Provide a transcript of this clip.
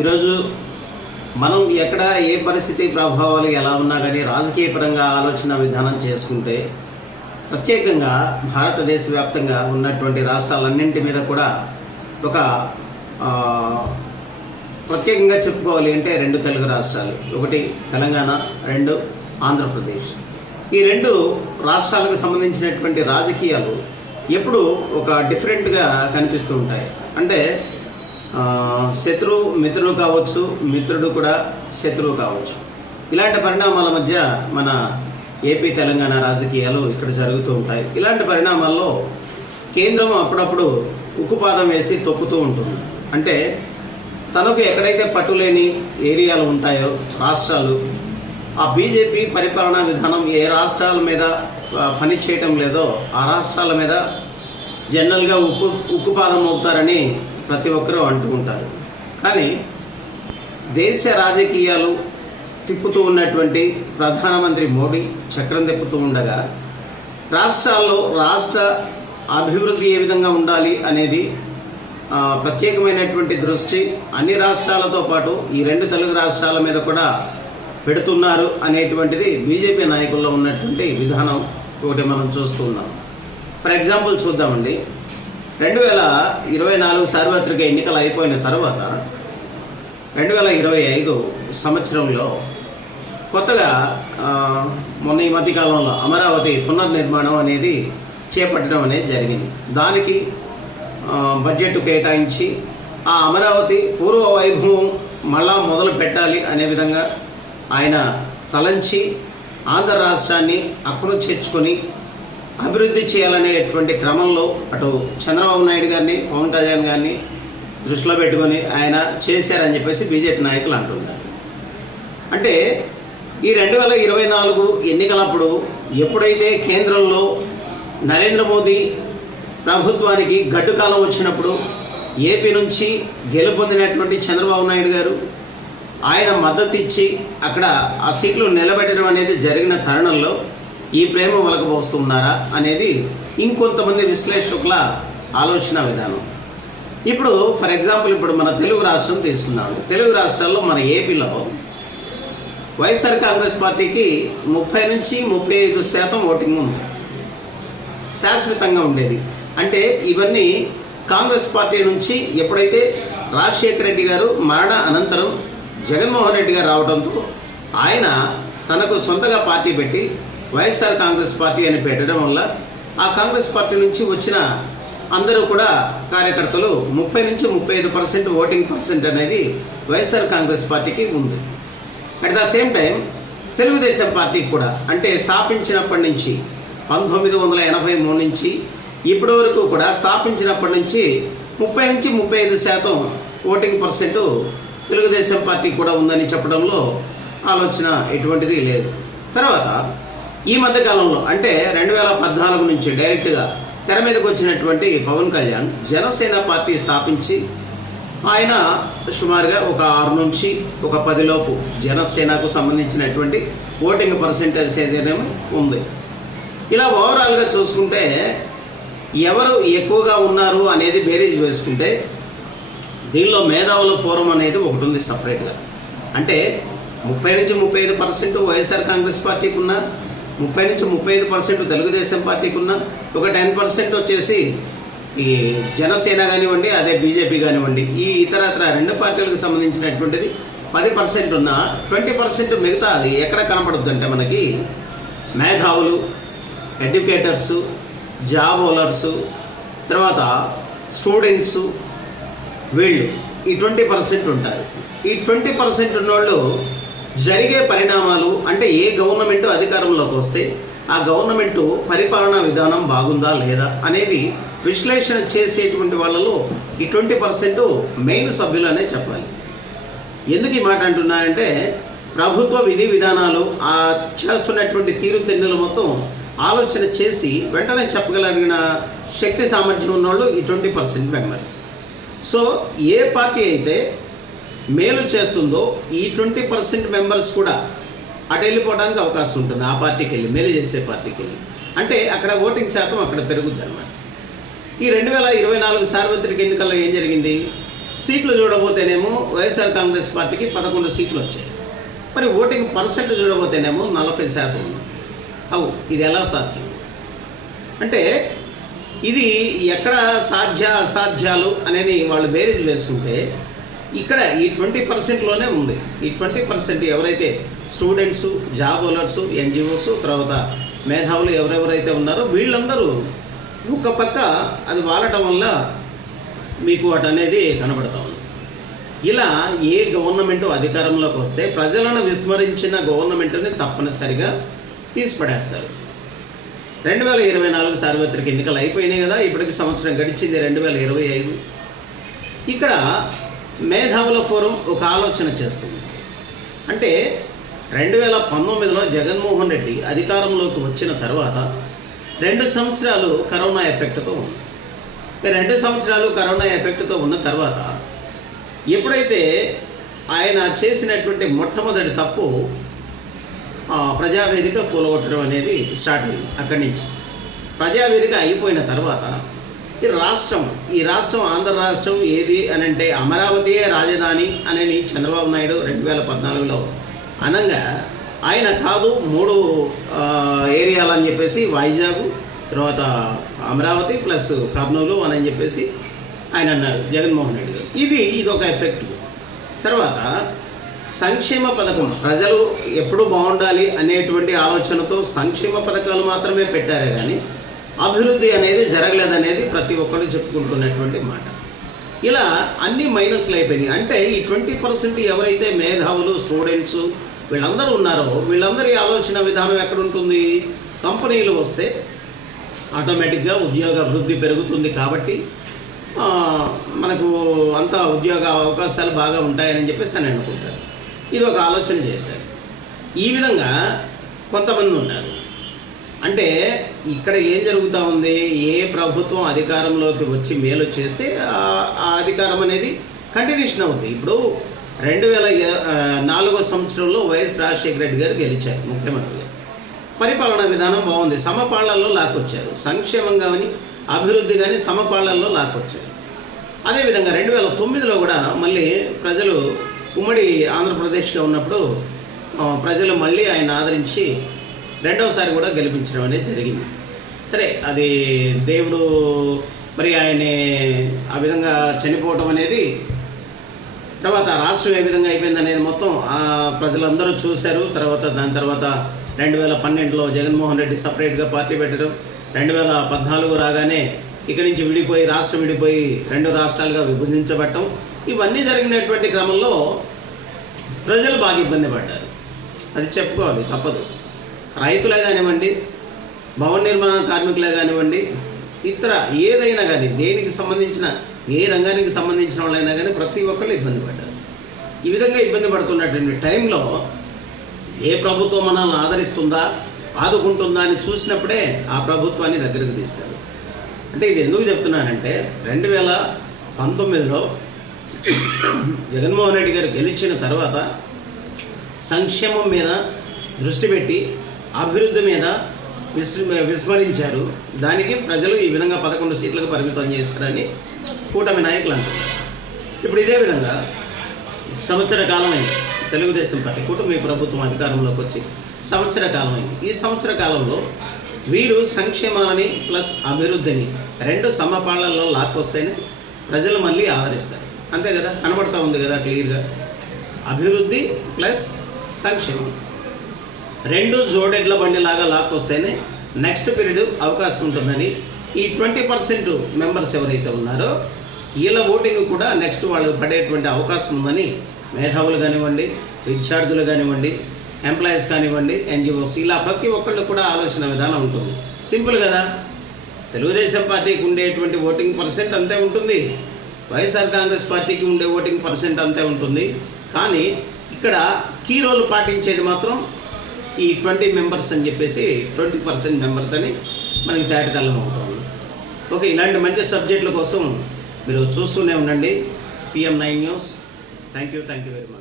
ఈరోజు మనం ఎక్కడ ఏ పరిస్థితి ప్రభావాలు ఎలా ఉన్నా కానీ రాజకీయ పరంగా ఆలోచన విధానం చేసుకుంటే ప్రత్యేకంగా భారతదేశ వ్యాప్తంగా ఉన్నటువంటి రాష్ట్రాలన్నింటి మీద కూడా ఒక ప్రత్యేకంగా చెప్పుకోవాలి అంటే రెండు తెలుగు రాష్ట్రాలు. ఒకటి తెలంగాణ రెండు ఆంధ్రప్రదేశ్. ఈ రెండు రాష్ట్రాలకు సంబంధించినటువంటి రాజకీయాలు ఎప్పుడు ఒక డిఫరెంట్గా కనిపిస్తూ ఉంటాయి. అంటే శత్రువు మిత్రుడు కావచ్చు మిత్రుడు కూడా శత్రువు కావచ్చు. ఇలాంటి పరిణామాల మధ్య మన ఏపీ తెలంగాణ రాజకీయాలు ఇక్కడ జరుగుతూ ఉంటాయి. ఇలాంటి పరిణామాల్లో కేంద్రం అప్పుడప్పుడు ఉక్కుపాదం వేసి తొక్కుతూ ఉంటుంది. అంటే తనకు ఎక్కడైతే పట్టులేని ఏరియాలు ఉంటాయో రాష్ట్రాలు ఆ బీజేపీ పరిపాలనా విధానం ఏ రాష్ట్రాల మీద పని చేయటం లేదో ఆ రాష్ట్రాల మీద జనరల్గా ఉక్కు ఉక్కుపాదం మోపుతారని ప్రతి ఒక్కరూ అంటూ ఉంటారు. కానీ దేశ రాజకీయాలు తిప్పుతూ ఉన్నటువంటి ప్రధానమంత్రి మోడీ చక్రం తిప్పుతూ ఉండగా రాష్ట్రాల్లో రాష్ట్ర అభివృద్ధి ఏ విధంగా ఉండాలి అనేది ప్రత్యేకమైనటువంటి దృష్టి అన్ని రాష్ట్రాలతో పాటు ఈ రెండు తెలుగు రాష్ట్రాల మీద కూడా పెడుతున్నారు అనేటువంటిది బీజేపీ నాయకుల్లో ఉన్నటువంటి విధానం ఒకటి మనం చూస్తూ ఉన్నాం. ఫర్ ఎగ్జాంపుల్ చూద్దామండి. రెండు వేల ఇరవై నాలుగు సార్వత్రిక ఎన్నికలు అయిపోయిన తర్వాత రెండు వేల ఇరవై ఐదు సంవత్సరంలో కొత్తగా మొన్న ఈ మధ్యకాలంలో అమరావతి పునర్నిర్మాణం అనేది చేపట్టడం అనేది జరిగింది. దానికి బడ్జెట్ కేటాయించి ఆ అమరావతి పూర్వ వైభవం మళ్ళా మొదలు పెట్టాలి అనే విధంగా ఆయన తలంచి ఆంధ్ర రాష్ట్రాన్ని అక్కును చేర్చుకొని అభివృద్ధి చేయాలనేటువంటి క్రమంలో అటు చంద్రబాబు నాయుడు గారిని పవన్ కళ్యాణ్ గారిని దృష్టిలో పెట్టుకొని ఆయన చేశారని చెప్పేసి బీజేపీ నాయకులు అంటున్నారు. అంటే ఈ రెండు వేల ఇరవై నాలుగు ఎన్నికలప్పుడు ఎప్పుడైతే కేంద్రంలో నరేంద్ర మోదీ ప్రభుత్వానికి గడ్డు కాలం వచ్చినప్పుడు ఏపీ నుంచి గెలుపొందినటువంటి చంద్రబాబు నాయుడు గారు ఆయన మద్దతు ఇచ్చి అక్కడ ఆ సీట్లు నిలబెట్టడం అనేది జరిగిన తరుణంలో ఈ ప్రేమ వలకపోస్తున్నారా అనేది ఇంకొంతమంది విశ్లేషకుల ఆలోచన విధానం. ఇప్పుడు ఫర్ ఎగ్జాంపుల్ ఇప్పుడు మన తెలుగు రాష్ట్రం తీసుకున్నాము. తెలుగు రాష్ట్రాల్లో మన ఏపీలో వైఎస్ఆర్ కాంగ్రెస్ పార్టీకి ముప్పై నుంచి ముప్పై ఐదు శాతం ఓటింగ్ ఉంది. శాశ్వతంగా ఉండేది. అంటే ఇవన్నీ కాంగ్రెస్ పార్టీ నుంచి ఎప్పుడైతే రాజశేఖర రెడ్డి గారు మరణ అనంతరం జగన్మోహన్ రెడ్డి గారు రావడంతో ఆయన తనకు సొంతగా పార్టీ పెట్టి వైఎస్ఆర్ కాంగ్రెస్ పార్టీ అని పెట్టడం వల్ల ఆ కాంగ్రెస్ పార్టీ నుంచి వచ్చిన అందరూ కూడా కార్యకర్తలు ముప్పై నుంచి ముప్పై ఐదు పర్సెంట్ ఓటింగ్ పర్సెంట్ అనేది వైఎస్ఆర్ కాంగ్రెస్ పార్టీకి ఉంది. At the same time Telugu Desam పార్టీకి కూడా అంటే స్థాపించినప్పటి నుంచి పంతొమ్మిది వందల ఎనభై మూడు నుంచి ఇప్పటి వరకు కూడా స్థాపించినప్పటి నుంచి ముప్పై నుంచి ముప్పై ఐదు శాతం ఓటింగ్ పర్సెంట్ తెలుగుదేశం పార్టీ కూడా ఉందని చెప్పడంలో ఆలోచన ఎటువంటిది లేదు. తర్వాత ఈ మధ్యకాలంలో అంటే రెండు వేల పద్నాలుగు నుంచి డైరెక్ట్గా తెర మీదకి వచ్చినటువంటి పవన్ కళ్యాణ్ జనసేన పార్టీ స్థాపించి ఆయన సుమారుగా ఒక ఆరు నుంచి ఒక పదిలోపు జనసేనకు సంబంధించినటువంటి ఓటింగ్ పర్సెంటేజ్ ఏదైనా ఉంది. ఇలా ఓవరాల్గా చూసుకుంటే ఎవరు ఎక్కువగా ఉన్నారు అనేది బేరీజ్ వేసుకుంటే దీనిలో మేధావుల ఫోరం అనేది ఒకటి ఉంది సపరేట్గా. అంటే ముప్పై నుంచి ముప్పై ఐదు పర్సెంట్ వైఎస్ఆర్ కాంగ్రెస్ పార్టీకి ఉన్న ముప్పై నుంచి ముప్పై ఐదు పర్సెంట్ తెలుగుదేశం పార్టీకి ఉన్న ఒక టెన్ పర్సెంట్ వచ్చేసి ఈ జనసేన కానివ్వండి అదే బీజేపీ కానివ్వండి ఈ ఇతరత్ర రెండు పార్టీలకు సంబంధించినటువంటిది పది పర్సెంట్ ఉన్న ట్వంటీ పర్సెంట్ మిగతా అది ఎక్కడ కనపడుద్ది అంటే మనకి మేధావులు ఎడ్యుకేటర్సు జాబ్ హోల్డర్సు తర్వాత స్టూడెంట్స్ వీళ్ళు ఈ ట్వంటీ పర్సెంట్ ఉంటారు. ఈ ట్వంటీ పర్సెంట్ ఉన్నోళ్ళు జరిగే పరిణామాలు అంటే ఏ గవర్నమెంట్ అధికారంలోకి వస్తే ఆ గవర్నమెంట్ పరిపాలనా విధానం బాగుందా లేదా అనేది విశ్లేషణ చేసేటువంటి వాళ్ళలో ఈ ట్వంటీ పర్సెంట్ మెయిన్ సభ్యులనే చెప్పాలి. ఎందుకు ఈ మాట అంటున్నానంటే ప్రభుత్వ విధి విధానాలు ఆ చేస్తున్నటువంటి తీరుతెన్నులు మొత్తం ఆలోచన చేసి వెంటనే చెప్పగలిగిన శక్తి సామర్థ్యం ఉన్నోళ్ళు ఈ ట్వంటీ పర్సెంట్ మెంబర్స్. సో ఏ పార్టీ అయితే మేలు చేస్తుందో ఈ ట్వంటీ పర్సెంట్ మెంబర్స్ కూడా అటు వెళ్ళిపోవడానికి అవకాశం ఉంటుంది. ఆ పార్టీకి వెళ్ళి మేలు చేసే పార్టీకి వెళ్ళి. అంటే అక్కడ ఓటింగ్ శాతం అక్కడ పెరుగుద్ది అనమాట ఈ రెండు వేల ఇరవై నాలుగు సార్వత్రిక ఎన్నికల్లో ఏం జరిగింది? సీట్లు చూడబోతేనేమో వైఎస్ఆర్ కాంగ్రెస్ పార్టీకి పదకొండు సీట్లు వచ్చాయి. మరి ఓటింగ్ పర్సెంట్ చూడబోతేనేమో నలభై శాతం ఉంది. అవు ఇది ఎలా సాధ్యం? అంటే ఇది ఎక్కడ సాధ్య అసాధ్యాలు అనేది వాళ్ళు బేరీజ్ వేసుకుంటే ఇక్కడ ఈ ట్వంటీ పర్సెంట్లోనే ఉంది. ఈ ట్వంటీ పర్సెంట్ ఎవరైతే స్టూడెంట్స్ జాబ్ ఓనర్స్ ఎన్జిఓస్ తర్వాత మేధావులు ఎవరెవరైతే ఉన్నారో వీళ్ళందరూ ఒక పక్క అది వాడటం వల్ల మీకు వాటి అనేది కనబడతా ఉంది. ఇలా ఏ గవర్నమెంట్ అధికారంలోకి వస్తే ప్రజలను విస్మరించిన గవర్నమెంట్ని తప్పనిసరిగా తీసిపడేస్తారు. రెండు వేల ఇరవై నాలుగు సార్వత్రిక ఎన్నికలు అయిపోయినాయి కదా ఇప్పటికి సంవత్సరం గడిచింది రెండు వేల ఇరవై ఐదు. ఇక్కడ మేధావుల ఫోరం ఒక ఆలోచన చేస్తుంది. అంటే రెండు వేల పంతొమ్మిదిలో జగన్మోహన్ రెడ్డి అధికారంలోకి వచ్చిన తర్వాత రెండు సంవత్సరాలు కరోనా ఎఫెక్ట్తో ఉంది. రెండు సంవత్సరాలు కరోనా ఎఫెక్ట్తో ఉన్న తర్వాత ఎప్పుడైతే ఆయన చేసినటువంటి మొట్టమొదటి తప్పు ప్రజావేదిక కూలగొట్టడం అనేది స్టార్ట్ అయింది. అక్కడి నుంచి ప్రజావేదిక అయిపోయిన తర్వాత ఈ రాష్ట్రం ఈ రాష్ట్రం ఆంధ్ర రాష్ట్రం ఏది అని అంటే అమరావతియే రాజధాని అని చంద్రబాబు నాయుడు రెండు వేల పద్నాలుగులో. అనంగా ఆయన కాదు మూడు ఏరియాలు అని చెప్పేసి వైజాగ్ తర్వాత అమరావతి ప్లస్ కర్నూలు అని చెప్పేసి ఆయన అన్నారు జగన్మోహన్ రెడ్డి గారు. ఇది ఇదొక ఎఫెక్ట్. తర్వాత సంక్షేమ పథకం ప్రజలు ఎప్పుడు బాగుండాలి అనేటువంటి ఆలోచనతో సంక్షేమ పథకాలు మాత్రమే పెట్టారే కానీ అభివృద్ధి అనేది జరగలేదనేది ప్రతి ఒక్కరు చెప్పుకుంటున్నటువంటి మాట. ఇలా అన్ని మైనస్లు అయిపోయినాయి. అంటే ఈ ట్వంటీ పర్సెంట్ ఎవరైతే మేధావులు స్టూడెంట్స్ వీళ్ళందరూ ఉన్నారో వీళ్ళందరి ఆలోచన విధానం ఎక్కడ ఉంటుంది కంపెనీలు వస్తే ఆటోమేటిక్గా ఉద్యోగ అభివృద్ధి పెరుగుతుంది కాబట్టి మనకు అంత ఉద్యోగ అవకాశాలు బాగా ఉంటాయని చెప్పేసి అని అనుకుంటారు. ఇది ఒక ఆలోచన చేశారు. ఈ విధంగా కొంతమంది ఉన్నారు. అంటే ఇక్కడ ఏం జరుగుతూ ఉంది? ఏ ప్రభుత్వం అధికారంలోకి వచ్చి మేలు చేస్తే ఆ- అధికారం అనేది కంటిన్యూషన్ అవుతుంది ఇప్పుడు రెండు వేల నాలుగో సంవత్సరంలో వైఎస్ రాజశేఖర రెడ్డి గారు గెలిచారు ముఖ్యమంత్రి పరిపాలనా విధానం బాగుంది. సమపాళ్ళలో లాక్కొచ్చారు. సంక్షేమం కానీ అభివృద్ధి కానీ సమపాళ్ళలో లాక్కొచ్చారు. అదేవిధంగా రెండు వేల తొమ్మిదిలో కూడా మళ్ళీ ప్రజలు ఉమ్మడి ఆంధ్రప్రదేశ్లో ఉన్నప్పుడు ప్రజలు మళ్ళీ ఆయన ఆదరించి రెండవసారి కూడా గెలిపించడం అనేది జరిగింది. సరే అది దేవుడు మరి ఆయన్ని ఆ విధంగా చనిపోవటం అనేది తర్వాత రాష్ట్రం ఏ విధంగా అయిపోయింది అనేది మొత్తం ఆ ప్రజలందరూ చూశారు. తర్వాత దాని తర్వాత రెండు వేల పన్నెండులో జగన్మోహన్ రెడ్డి సపరేట్గా పార్టీ పెట్టడం రెండు వేల పద్నాలుగు రాగానే ఇక్కడి నుంచి విడిపోయి రాష్ట్రం విడిపోయి రెండు రాష్ట్రాలుగా విభజించబడటం ఇవన్నీ జరిగినటువంటి క్రమంలో ప్రజలు బాగా ఇబ్బంది పడ్డారు. అది చెప్పుకోవాలి తప్పదు. రైతులే కానివ్వండి భవన నిర్మాణ కార్మికులే కానివ్వండి ఇతర ఏదైనా కానీ దేనికి సంబంధించిన ఏ రంగానికి సంబంధించిన వాళ్ళైనా కానీ ప్రతి ఒక్కళ్ళు ఇబ్బంది పడ్డారు. ఈ విధంగా ఇబ్బంది పడుతున్నటువంటి టైంలో ఏ ప్రభుత్వం మనల్ని ఆదరిస్తుందా ఆదుకుంటుందా అని చూసినప్పుడే ఆ ప్రభుత్వాన్ని దగ్గరికి తీస్తారు. అంటే ఇది ఎందుకు చెప్తున్నానంటే రెండు వేల పంతొమ్మిదిలో జగన్మోహన్ రెడ్డి గారు గెలిచిన తర్వాత సంక్షేమం మీద దృష్టి పెట్టి అభివృద్ధి మీద విస్మ విస్మరించారు. దానికి ప్రజలు ఈ విధంగా పదకొండు సీట్లకు పరిమితం చేశారని కూటమి నాయకులు అంటారు ఇప్పుడు ఇదే విధంగా సంవత్సర కాలం తెలుగుదేశం పార్టీ కూటమి ప్రభుత్వం అధికారంలోకి వచ్చి సంవత్సర కాలం ఈ సంవత్సర కాలంలో వీరు సంక్షేమాలని ప్లస్ అభివృద్ధిని రెండు సమపాళ్ళలో లాక్కొస్తేనే ప్రజలు మళ్ళీ ఆదరిస్తారు. అంతే కదా? కనబడతా ఉంది కదా క్లియర్గా? అభివృద్ధి ప్లస్ సంక్షేమం. రెండు జోడెడ్ల బండిలాగా లాక్కొస్తేనే నెక్స్ట్ పీరియడ్ అవకాశం ఉంటుందని ఈ ట్వంటీ పర్సెంట్ మెంబర్స్ ఎవరైతే ఉన్నారో వీళ్ళ ఓటింగ్ కూడా నెక్స్ట్ వాళ్ళు పడేటువంటి అవకాశం ఉందని మేధావులు కానివ్వండి విద్యార్థులు కానివ్వండి ఎంప్లాయీస్ కానివ్వండి ఎన్జిఓస్ ఇలా ప్రతి ఒక్కళ్ళు కూడా ఆలోచన విధానం ఉంటుంది. సింపుల్ కదా? తెలుగుదేశం పార్టీకి ఉండేటువంటి ఓటింగ్ పర్సెంట్ అంతే ఉంటుంది. వైఎస్ఆర్ కాంగ్రెస్ పార్టీకి ఉండే ఓటింగ్ పర్సెంట్ అంతే ఉంటుంది. కానీ ఇక్కడ కీ రోల్ పాటించేది మాత్రం ఈ ట్వంటీ మెంబర్స్ అని చెప్పేసి ట్వంటీ పర్సెంట్ మెంబర్స్ అని మనకి తేటతెల్లం అవుతుంది ఓకే ఇలాంటి మంచి సబ్జెక్టుల కోసం మీరు చూస్తూనే ఉండండి. PM nine news. Thank you thank you very much